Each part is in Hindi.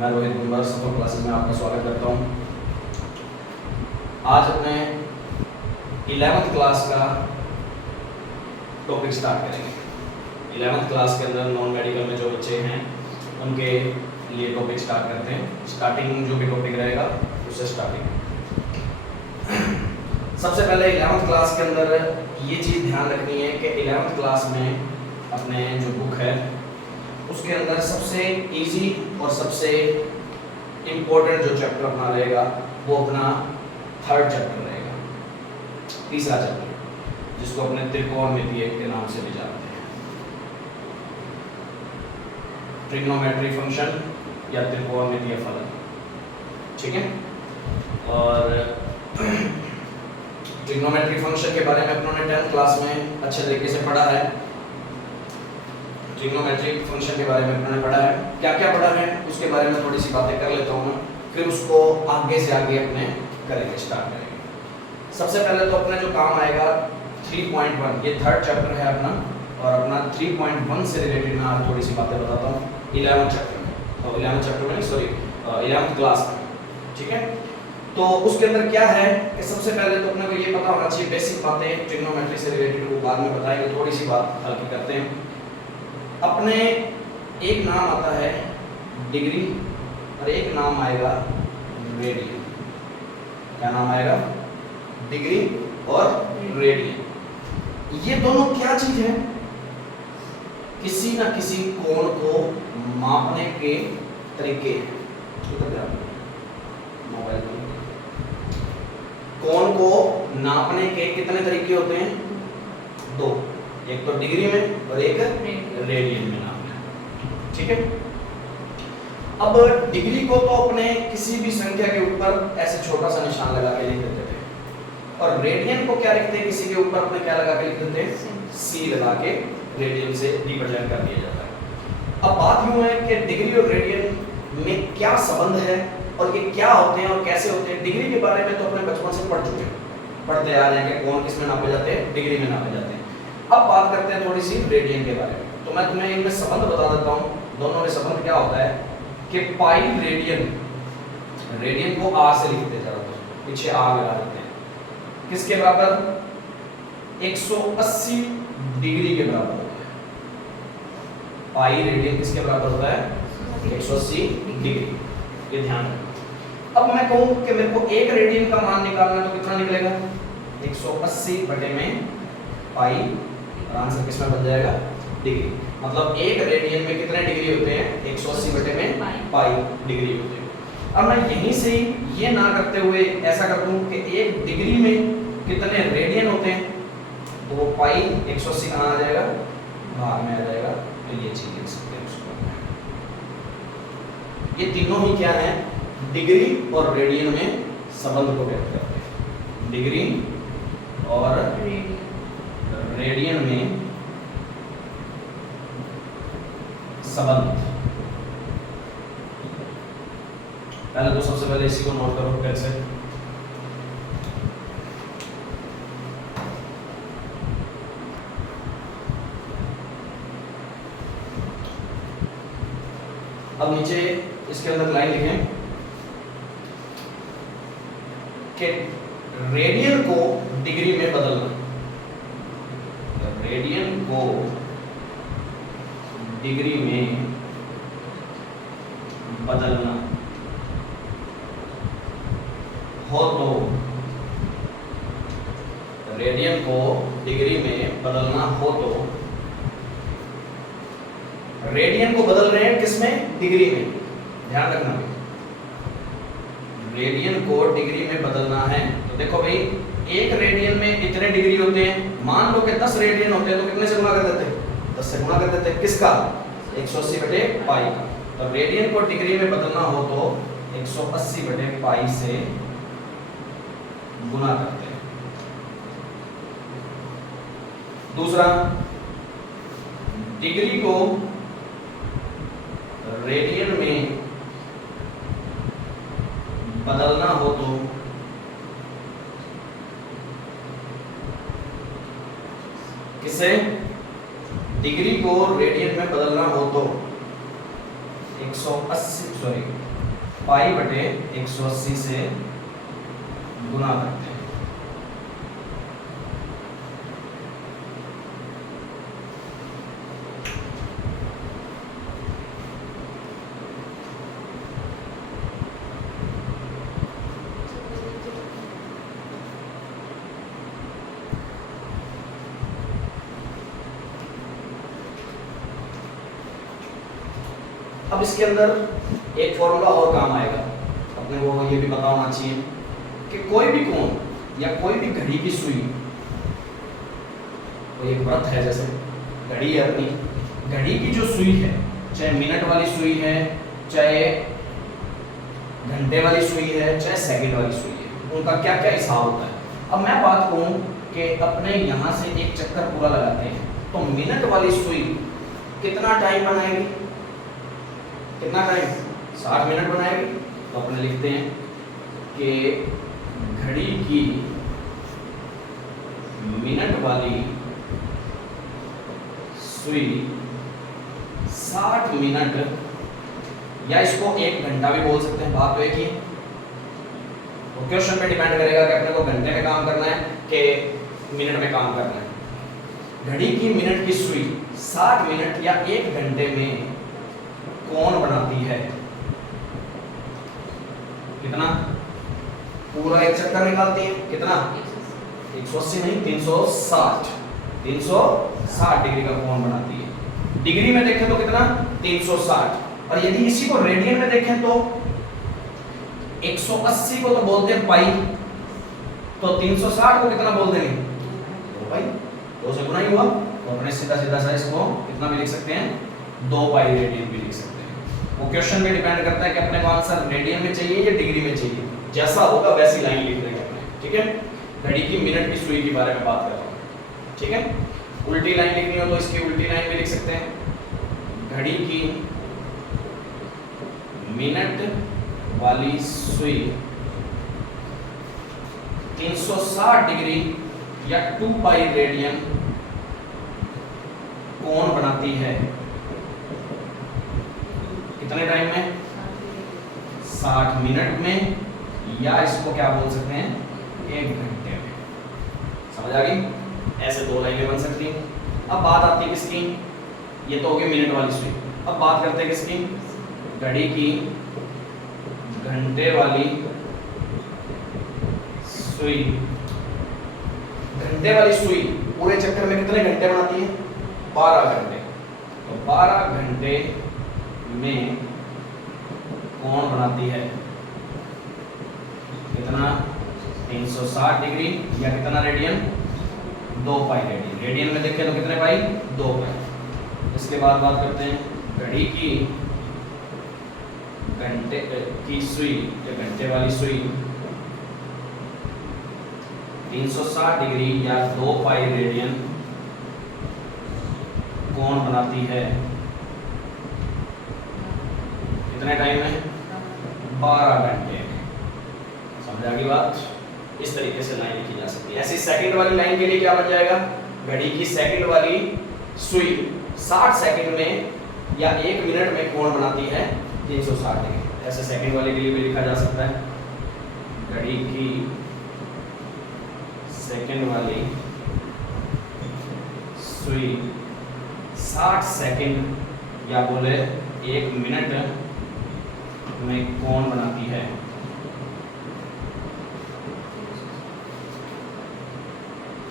मैं रोहित कुमार सफल क्लासेस में आपका स्वागत करता हूँ। आज अपने 11th क्लास का टॉपिक स्टार्ट करेंगे। 11th क्लास के अंदर नॉन मेडिकल में जो बच्चे हैं उनके लिए टॉपिक स्टार्ट करते हैं। स्टार्टिंग जो भी टॉपिक रहेगा उससे स्टार्टिंग। सबसे पहले 11th क्लास के अंदर ये चीज़ ध्यान रखनी है कि 11th क्लास में अपने जो बुक है उसके अंदर सबसे इजी और सबसे इम्पोर्टेंट जो चैप्टर अपना रहेगा वो अपना 3rd चैप्टर रहेगा, तीसरा चैप्टर, जिसको अपने त्रिकोणमितीय के नाम से भी जानते हैं। ट्रिग्नोमेट्री फंक्शन या त्रिकोणमितीय फलन, ठीक है। और ट्रिग्नोमेट्री फंक्शन के बारे में अपनों ने 10th क्लास में अच्छे तरीके से पढ़ा है। ट्रिग्नोमेट्रिक फंक्शन के बारे में अपने पढ़ा है, क्या क्या पढ़ा है उसके बारे में थोड़ी सी बातें कर लेता हूँ मैं, फिर उसको आगे से आगे अपने करेंगे, स्टार्ट करेंगे। सबसे पहले तो अपने जो काम आएगा 3.1, ये 3rd चैप्टर है अपना, और अपना 3.1 से रिलेटेड मैं आज थोड़ी सी बातें बताता हूँ 11th चैप्टर में, तो 11th चैप्टर में नहीं, सॉरी 11th क्लास में, ठीक है। तो उसके अंदर क्या है कि सबसे पहले तो अपने को ये पता होना चाहिए बेसिक बातें ट्रिग्नोमेट्री से रिलेटेड, वो बाद में बताएंगे, थोड़ी सी बात हल्की करते हैं। अपने एक नाम आता है डिग्री और एक नाम आएगा रेडियन। क्या नाम आएगा? डिग्री और रेडियन। ये दोनों क्या चीज है? किसी न किसी कोण को मापने के तरीके हैं। मोबाइल कोण को नापने के कितने तरीके होते हैं? 2, एक तो डिग्री में और एक रेडियन में नापना है, ठीक है। अब डिग्री को तो अपने किसी भी संख्या के ऊपर ऐसे छोटा सा निशान लगा के लिख देते थे, और रेडियन को क्या लिखते हैं? किसी के ऊपर अपने क्या लगा के लिख देते हैं? सी लगा के रेडियन से रिप्रेजेंट कर दिया जाता है। अब बात यूं है कि डिग्री और रेडियन में क्या संबंध है और ये क्या होते हैं और कैसे होते हैं। डिग्री के बारे में तो अपने बचपन से पढ़ चुके हैं, पढ़ते आ रहे हैं कि कौन किस में नापे जाते हैं, डिग्री में नापे जाते हैं। अब बात करते हैं थोड़ी सी रेडियन के बारे में। तो मैं तुम्हें इनमें संबंध बता देता हूँ, दोनों में संबंध क्या होता है कि पाई रेडियन, रेडियन को आर से लिखते जा रहा था, पीछे आर लगा देते हैं, किसके बराबर? 180 डिग्री के बराबर होता है। पाई रेडियन किसके बराबर होता है? 180 डिग्री, ये ध्यान रखना। अब मैं कहूँ कि मेरे को एक रेडियन का मान निकालना है तो कितना निकलेगा? 180 बटे में पाई, और आंसर किसमें बन जाएगा? डिग्री। मतलब एक रेडियन में कितने डिग्री होते हैं? 180 बटे में पाई डिग्री होते हैं। अब मैं यहीं से ये ना करते हुए ऐसा कर दूं कि एक डिग्री में कितने रेडियन होते हैं, तो वो पाई 180 कहाँ आ जाएगा? भाग में आ जाएगा। तो ये चीज लिख सकते हैं उसको। ये तीनों ही क्या है? डिग्री और रेडियन में संबंध को व्यक्त करते हैं। डिग्री और रेडियन में संबंध। पहले तो सबसे पहले इसी को नोट करो पेन से। अब नीचे इसके अंदर लाइन लिखें कि रेडियन को डिग्री में बदलना, रेडियन को डिग्री में बदलना हो तो, रेडियन को डिग्री में बदलना हो तो, रेडियन को बदल रहे हैं किसमें? डिग्री में, ध्यान रखना। रेडियन को डिग्री में बदलना है तो देखो भाई, एक रेडियन में इतने डिग्री होते हैं, मान लो कि 10 रेडियन होते हैं तो कितने से गुणा कर देते हैं? 10 से गुणा कर देते हैं। किसका? 180 बटे पाई का। तो रेडियन को डिग्री में बदलना हो तो 180 बटे पाई से गुणा करते हैं। दूसरा, डिग्री को रेडियन में बदलना हो तो किसे? डिग्री को रेडियन में बदलना हो तो 180 सॉरी पाई बटे 180 से गुना करते हैं। अब इसके अंदर एक फॉर्मूला और काम आएगा, अपने को ये भी पता होना चाहिए कि कोई भी कोण या कोई भी घड़ी की सुई, तो एक वृत्त है जैसे घड़ी है अपनी, घड़ी की जो सुई है, चाहे मिनट वाली सुई है, चाहे घंटे वाली सुई है, चाहे सेकंड वाली सुई है, उनका क्या क्या हिसाब होता है। अब मैं बात कहूँ कि अपने यहाँ से एक चक्कर पूरा लगाते हैं तो मिनट वाली सुई कितना टाइम बनाएगी, कितना टाइम, 60 मिनट बनाएगी। तो अपने लिखते हैं कि घड़ी की मिनट वाली सुई 60 मिनट, या इसको 1 घंटा भी बोल सकते हैं, बात तो एक ही है। तो क्वेश्चन पे डिपेंड करेगा कि अपने को घंटे में काम करना है कि मिनट में काम करना है। घड़ी की मिनट की सुई 60 मिनट या 1 घंटे में कोण बनाती है कितना, पूरा एक चक्कर निकालती है कितना, 180 नहीं 360 डिग्री का कोण बनाती है। डिग्री में देखें तो कितना 360, और यदि इसी को रेडियन में देखें तो 180 को तो बोलते हैं पाई, तो 360 को कितना बोल देंगे, 2 पाई, 2 से गुना ही हुआ। तो अपने सीधा सीधा सा इसको कितना भी लिख सकते हैं, 2 पाई रेडियन भी लिख सकते हैं। वो क्वेश्चन पे डिपेंड करता है कि अपने को आंसर रेडियन में चाहिए या डिग्री में चाहिए, जैसा होगा वैसी लाइन लिख देंगे अपने, ठीक है। घड़ी की मिनट की सुई के बारे में बात कर रहा हूँ, ठीक है। उल्टी लाइन लिखनी हो तो इसकी उल्टी लाइन भी लिख सकते हैं, घड़ी की मिनट वाली सुई 360 डिग्री या 2 पाई रेडियन कोण बनाती है कितने टाइम में, 60 मिनट में, या इसको क्या बोल सकते हैं, 1 घंटे में। समझ आ गई, ऐसे 2 लाइनें बन सकती हैं। अब बात आती है किसकी, ये तो होगी मिनट वाली सुई। अब बात करते हैं किसकी, घड़ी की घंटे वाली सुई। घंटे वाली सुई पूरे चक्कर में कितने घंटे बनाती है, 12 घंटे। तो 12 घंटे में कोण बनाती है कितना, 360 डिग्री या कितना रेडियन, 2 पाई रेडियन। रेडियन में देखें तो कितने पाई, 2 पाई। इसके बाद बात करते हैं घड़ी की घंटे की सुई या घंटे वाली सुई 360 डिग्री या 2 पाई रेडियन कोण बनाती है कितने टाइम में, 12 घंटे में। समझ आ गई बात, इस तरीके से लाइन लिखी जा सकती है। ऐसे सेकंड वाली लाइन के लिए क्या बन जाएगा, घड़ी की सेकंड वाली सुई 60 सेकंड में या 1 मिनट में कोण बनाती है 360 डिग्री। ऐसे सेकंड वाले के लिए भी लिखा जा सकता है, घड़ी की सेकंड वाली सुई 60 सेकंड या बोले 1 मिनट में कोण बनाती है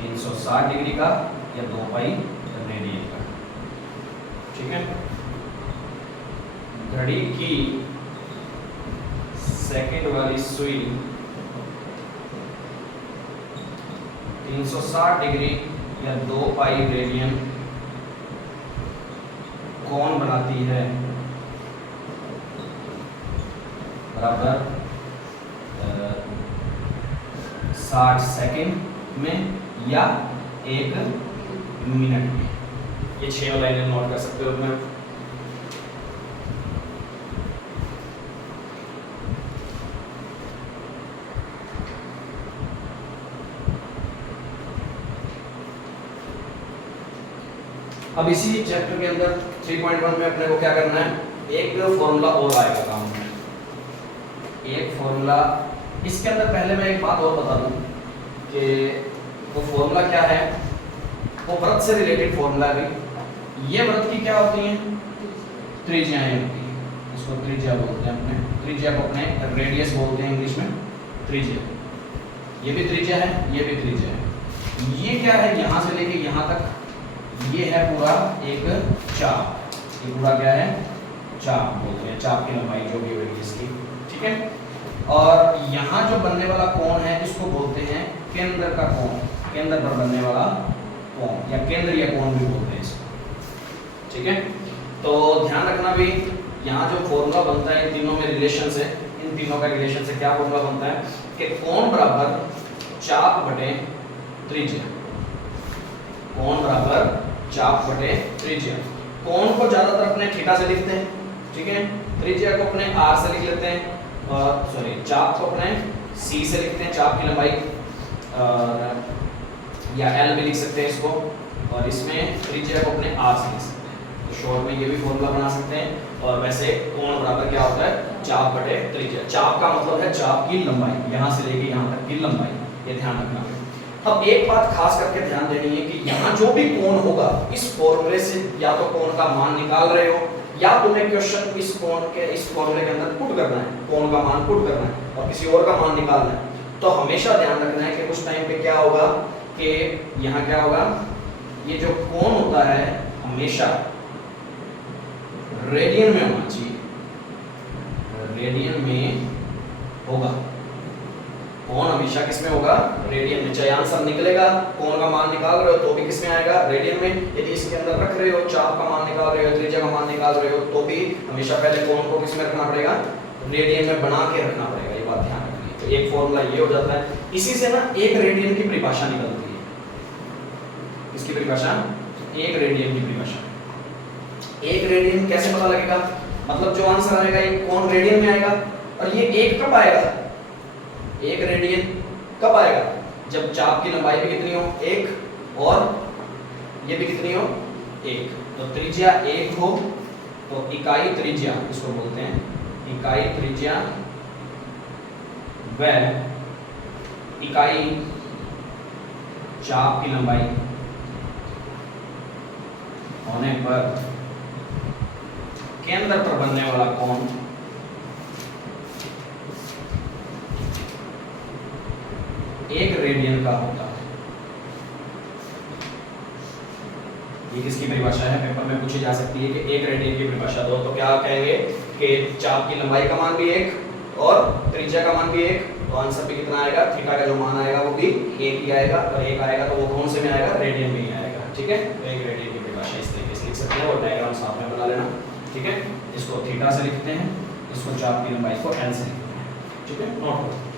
360 डिग्री का या 2 पाई रेडियन का, ठीक है। घड़ी की सेकंड वाली सुई 360 डिग्री या 2 पाई रेडियन कोण बनाती है बराबर 60 सेकंड में या 1 मिनट में। ये 6 लाइनें नोट कर सकते हो मैं। अब इसी चैप्टर के अंदर 3.1 में अपने को क्या करना है, एक फॉर्मूला और आएगा काम में। एक फॉर्मूला, इसके अंदर पहले मैं एक बात और बता दूं कि वो फॉर्मूला क्या है, वो वृत्त से रिलेटेड फॉर्मूला भी। ये वृत्त की क्या होती हैं, त्रिज्याएं होती हैं, इसको त्रिज्या बोलते हैं अपने, त्रिज्या को अपने रेडियस बोलते हैं इंग्लिश में, त्रिज्या। ये भी त्रिज्या है, ये भी त्रिज्या है। ये क्या है, यहाँ से लेके यहाँ तक ये है पूरा एक चाप, ये पूरा क्या है, चाप बोलते हैं, चाप की लंबाई जो भी होगी इसकी, ठीक है। और यहाँ जो बनने वाला कोण है इसको बोलते हैं केंद्र का कोण, केंद्र पर बनने वाला कोण या केंद्रीय कोण भी बोलते हैं इसको, ठीक है। तो ध्यान रखना भी, यहाँ जो फॉर्मूला बनता है इन तीनों में रिलेशन से, इन तीनों का रिलेशन से क्या फॉर्मूला बनता है कि कोण बराबर चाप बटे त्रिज्या, कोण बराबर चाप बटे त्रिज्या। कोण को ज्यादातर अपने थीटा से लिखते हैं, ठीक है, त्रिज्या को अपने r से लिख लेते हैं, और सॉरी चाप को अपने c से लिखते हैं, चाप की लंबाई, या l भी लिख सकते हैं इसको, और इसमें त्रिज्या को अपने r से लिख सकते हैं। तो शॉर्ट में ये भी फॉर्मूला बना सकते हैं। और वैसे कोण बराबर क्या होता है, चाप बटे त्रिज्या। चाप का मतलब है चाप की लंबाई, यहाँ से लेके यहाँ तक की लंबाई, ये ध्यान रखना है। अब एक बात खास करके ध्यान देनी है कि यहाँ जो भी कोण होगा इस फॉर्मूले से या तो कोण का मान निकाल रहे हो, या तुम्हें क्वेश्चन इस कोण के इस फॉर्मूले के अंदर पुट करना है, कोण का मान पुट करना है और किसी और का मान निकालना है। तो हमेशा ध्यान रखना है कि उस टाइम पे क्या होगा कि यहाँ क्या होगा, ये जो कोण होता है हमेशा रेडियन में होना चाहिए, रेडियन में होगा कोण, हमेशा किसमें होगा, रेडियन में। चाहे आंसर निकलेगा, कोण का मान निकाल रहे हो तो भी किसमें आएगा, रेडियन में। यदि इसके अंदर रख रहे हो, चाप का मान निकाल रहे हो, त्रिज्या का मान निकाल रहे हो, तो भी हमेशा पहले कोण को किसमें रखना पड़ेगा, रेडियन में बना के रखना पड़ेगा, ये बात ध्यान रखनी है। तो एक फॉर्मूला ये हो जाता है। इसी से ना एक रेडियन की परिभाषा निकलती है, इसकी परिभाषा, एक रेडियन की परिभाषा। एक रेडियन कैसे पता लगेगा, मतलब जो आंसर आएगा ये कोण रेडियन में आएगा, और ये एक कब आएगा, एक रेडियन कब आएगा, जब चाप की लंबाई भी कितनी हो, एक, और ये भी कितनी हो, एक। तो त्रिज्या एक हो तो इकाई त्रिज्या इसको बोलते हैं, इकाई त्रिज्या व इकाई चाप की लंबाई होने पर केंद्र पर बनने वाला कोण एक रेडियन का होता है। ये किसकी परिभाषा है, पेपर में पूछी जा सकती है कि एक रेडियन की परिभाषा दो, तो क्या कहेंगे कि चाप की लंबाई का मान भी एक और त्रिज्या का मान भी एक, तो आंसर भी कितना आएगा, थीटा का जो मान आएगा वो भी एक ही आएगा, और एक आएगा तो वो कौन से में आएगा, रेडियन में ही आएगा, ठीक है। तो एक रेडियन की परिभाषा इस तरीके से लिख सकते हैं, और डायग्राम साथ में बना लेना, ठीक है। इसको थीटा से लिखते हैं, इसको चाप की लंबाई को एल से लिखते हैं, ठीक है, नोट करो।